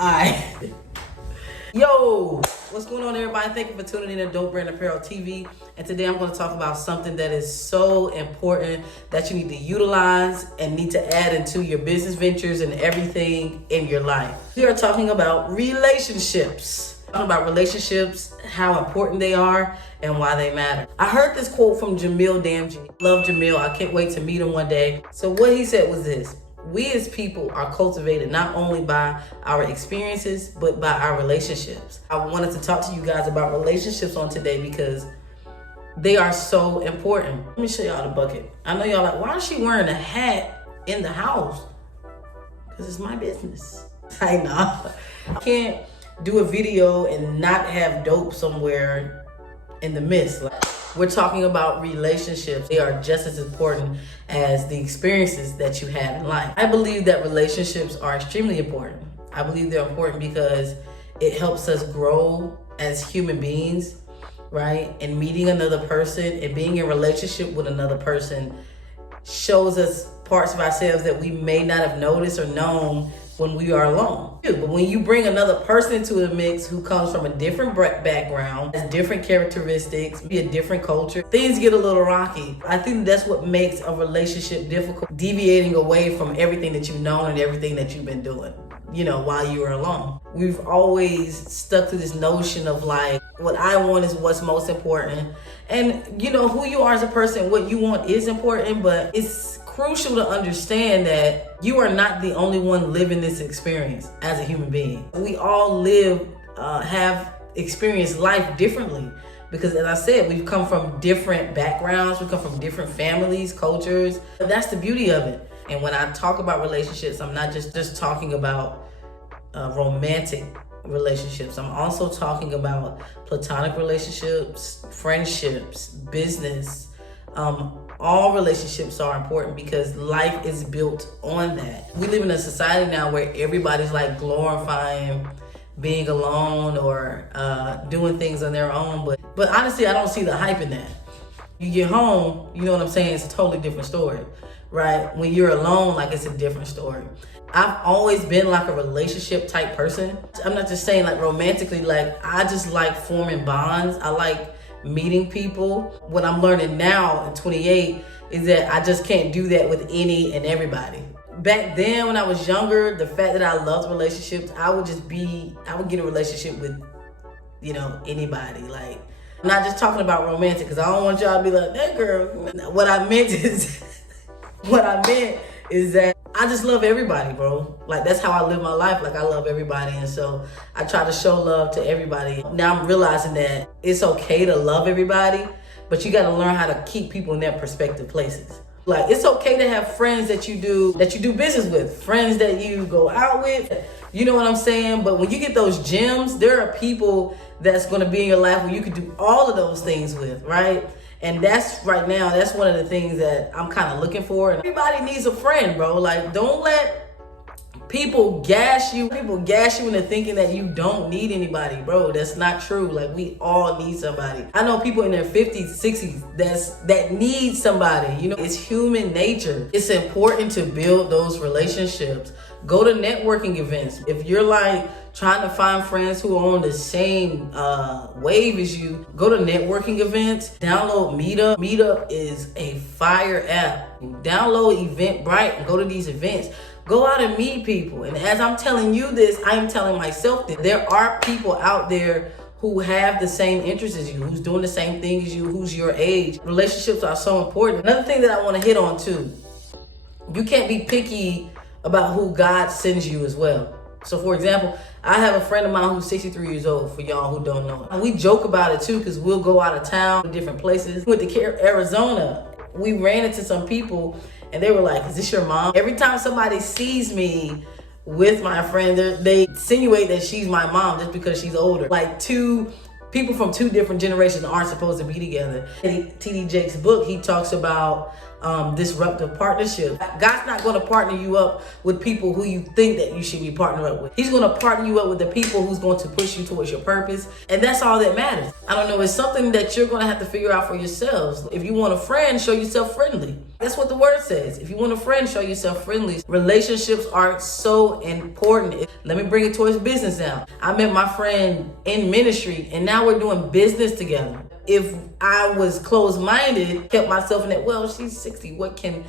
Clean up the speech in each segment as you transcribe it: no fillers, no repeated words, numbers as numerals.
Alright. Yo, what's going on, everybody? Thank you for tuning in to Dope Brand Apparel TV. And today I'm going to talk about something that is so important that you need to utilize and need to add into your business ventures and everything in your life. We are talking about relationships. Talking about relationships, how important they are, and why they matter. I heard this quote from Jamil Damji. Love Jamil. I can't wait to meet him one day. So what he said was this: we as people are cultivated not only by our experiences, but by our relationships. I wanted to talk to you guys about relationships on today because they are so important. Let me show y'all the bucket. I know y'all like, why is she wearing a hat in the house? Because it's my business. I know. I can't do a video and not have dope somewhere in the midst. We're talking about relationships. They are just as important as the experiences that you have in life. I believe that relationships are extremely important. I believe they're important because it helps us grow as human beings, right? And meeting another person and being in relationship with another person shows us parts of ourselves that we may not have noticed or known when we are alone. But when you bring another person into the mix who comes from a different background, has different characteristics, be a different culture, things get a little rocky. I think that's what makes a relationship difficult, deviating away from everything that you've known and everything that you've been doing, while you were alone. We've always stuck to this notion of like, what I want is what's most important. And who you are as a person, what you want is important, but it's crucial to understand that you are not the only one living this experience as a human being. We all have experienced life differently because, as I said, we've come from different backgrounds, we come from different families, cultures. But that's the beauty of it. And when I talk about relationships, I'm not just talking about romantic relationships. I'm also talking about platonic relationships, friendships, business. All relationships are important because life is built on that. We live in a society now where everybody's like glorifying being alone or doing things on their own. But honestly, I don't see the hype in that. You get home, you know what I'm saying? It's a totally different story, right? When you're alone, like it's a different story. I've always been like a relationship type person. I'm not just saying like romantically, like I just like forming bonds. I like meeting people. What I'm learning now in 28 is that I just can't do that with any and everybody. Back then when I was younger, the fact that I loved relationships, I would get a relationship with, anybody. Like, I'm not just talking about romantic because I don't want y'all to be like, that girl. What I meant is that I just love everybody, bro. Like, that's how I live my life. Like, I love everybody. And so I try to show love to everybody. Now I'm realizing that it's okay to love everybody, but you got to learn how to keep people in their perspective places. Like, it's okay to have friends that you do business with, friends that you go out with. You know what I'm saying? But when you get those gems, there are people that's going to be in your life where you can do all of those things with, right? And that's one of the things that I'm kind of looking for. And everybody needs a friend, bro. Like, don't let people gas you into thinking that you don't need anybody, bro. That's not true. Like, we all need somebody. I know people in their 50s, 60s that need somebody. It's human nature. It's important to build those relationships. Go to networking events. If you're like trying to find friends who are on the same wave as you, go to networking events. Download Meetup. Meetup is a fire app. Download Eventbrite and go to these events. Go out and meet people. And as I'm telling you this, I am telling myself that there are people out there who have the same interests as you, who's doing the same thing as you, who's your age. Relationships are so important. Another thing that I want to hit on too, you can't be picky about who God sends you as well. So for example, I have a friend of mine who's 63 years old, for y'all who don't know. And we joke about it too, because we'll go out of town to different places. We went to Arizona. We ran into some people and they were like, is this your mom? Every time somebody sees me with my friend, they insinuate that she's my mom just because she's older. Like, two people from two different generations aren't supposed to be together. In T.D. Jakes' book, he talks about disruptive partnership. God's not going to partner you up with people who you think that you should be partnered up with. He's going to partner you up with the people who's going to push you towards your purpose. And that's all that matters. I don't know. It's something that you're going to have to figure out for yourselves. If you want a friend, show yourself friendly. That's what the word says. If you want a friend, show yourself friendly. Relationships are so important. Let me bring it towards business now. I met my friend in ministry and now we're doing business together. If I was closed-minded, kept myself in that, well, she's 60, what can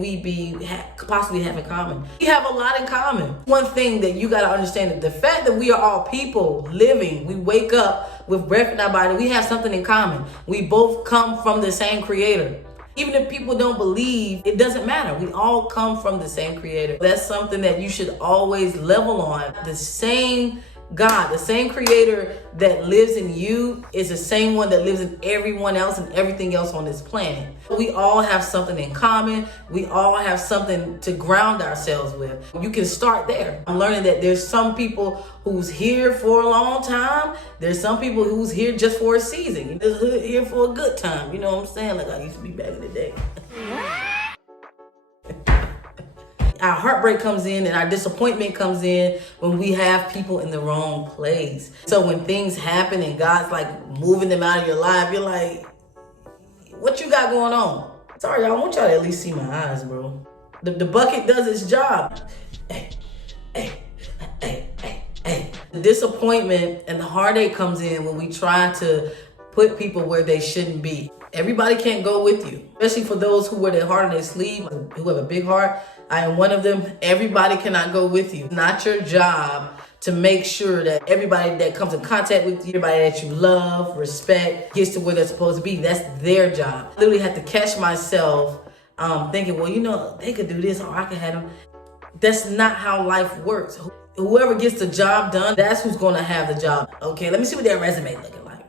we possibly have in common? We have a lot in common. One thing that you got to understand is the fact that we are all people living, we wake up with breath in our body, we have something in common. We both come from the same creator. Even if people don't believe, it doesn't matter. We all come from the same creator. That's something that you should always level on. The same God, the same creator that lives in you is the same one that lives in everyone else and everything else on this planet. We all have something in common. We all have something to ground ourselves with. You can start there. I'm learning that there's some people who's here for a long time. There's some people who's here just for a season. Just here for a good time. You know what I'm saying? Like I used to be back in the day. Our heartbreak comes in and our disappointment comes in when we have people in the wrong place. So when things happen and God's like moving them out of your life, you're like, what you got going on? Sorry, I want y'all to at least see my eyes, bro. The bucket does its job. Hey. The disappointment and the heartache comes in when we try to put people where they shouldn't be. Everybody can't go with you, especially for those who wear their heart on their sleeve, who have a big heart. I am one of them. Everybody cannot go with you. It's not your job to make sure that everybody that comes in contact with you, everybody that you love, respect, gets to where they're supposed to be. That's their job. I literally had to catch myself thinking, well, you know, they could do this or I could have them. That's not how life works. Whoever gets the job done, that's who's going to have the job. Okay, let me see what their resume looking like.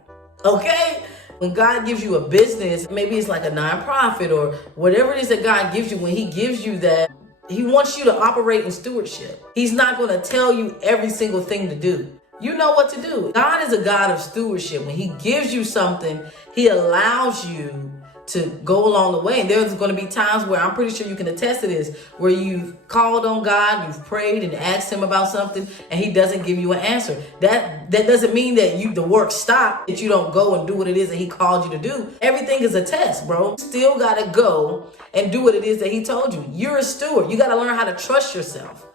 Okay? When God gives you a business, maybe it's like a nonprofit or whatever it is that God gives you, when he gives you that, he wants you to operate in stewardship. He's not going to tell you every single thing to do. You know what to do. God is a God of stewardship. When he gives you something, he allows you to go along the way. And there's going to be times where I'm pretty sure you can attest to this, where you've called on God, you've prayed and asked him about something, and he doesn't give you an answer. That doesn't mean that the work stopped, that you don't go and do what it is that he called you to do. Everything is a test, bro. You still got to go and do what it is that he told you. You're a steward. You got to learn how to trust yourself.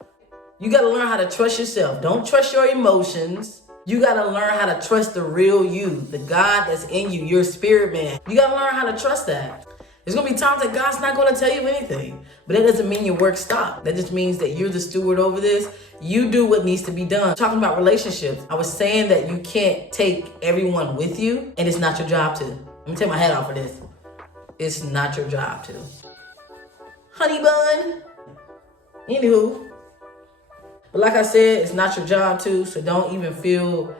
You got to learn how to trust yourself. Don't trust your emotions. You got to learn how to trust the real you, the God that's in you, your spirit man. You got to learn how to trust that. There's going to be times that God's not going to tell you anything, but that doesn't mean your work stopped. That just means that you're the steward over this. You do what needs to be done. Talking about relationships, I was saying that you can't take everyone with you, and it's not your job to. Let me take my hat off for this. It's not your job to. Honey bun. Anywho. But like I said, it's not your job to, so don't even feel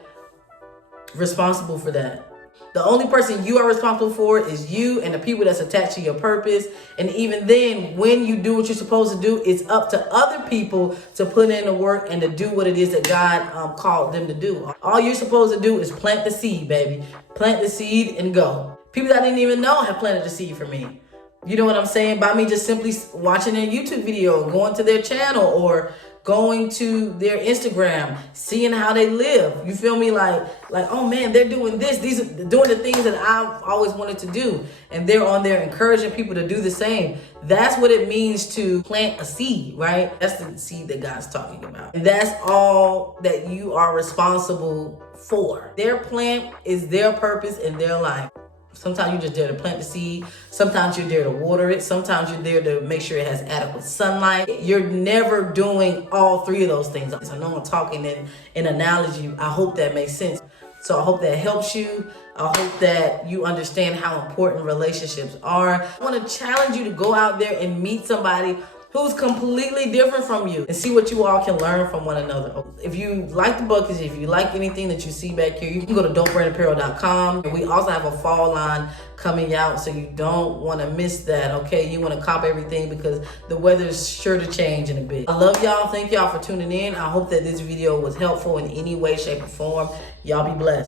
responsible for that. The only person you are responsible for is you and the people that's attached to your purpose. And even then, when you do what you're supposed to do, it's up to other people to put in the work and to do what it is that God called them to do. All you're supposed to do is plant the seed, baby. Plant the seed and go. People I didn't even know have planted the seed for me. You know what I'm saying? By me just simply watching their YouTube video, going to their channel, or going to their Instagram, seeing how they live. You feel me? Like, oh man, they're doing this. These are doing the things that I've always wanted to do. And they're on there encouraging people to do the same. That's what it means to plant a seed, right? That's the seed that God's talking about. And that's all that you are responsible for. Their plant is their purpose in their life. Sometimes you're just there to plant the seed. Sometimes you're there to water it. Sometimes you're there to make sure it has adequate sunlight. You're never doing all three of those things. I know I'm talking in analogy. I hope that makes sense. So I hope that helps you. I hope that you understand how important relationships are. I want to challenge you to go out there and meet somebody who's completely different from you and see what you all can learn from one another. If you like the buckets, if you like anything that you see back here, you can go to don'tbrandapparel.com. And we also have a fall line coming out, so you don't want to miss that, okay? You want to cop everything because the weather is sure to change in a bit. I love y'all. Thank y'all for tuning in. I hope that this video was helpful in any way, shape, or form. Y'all be blessed.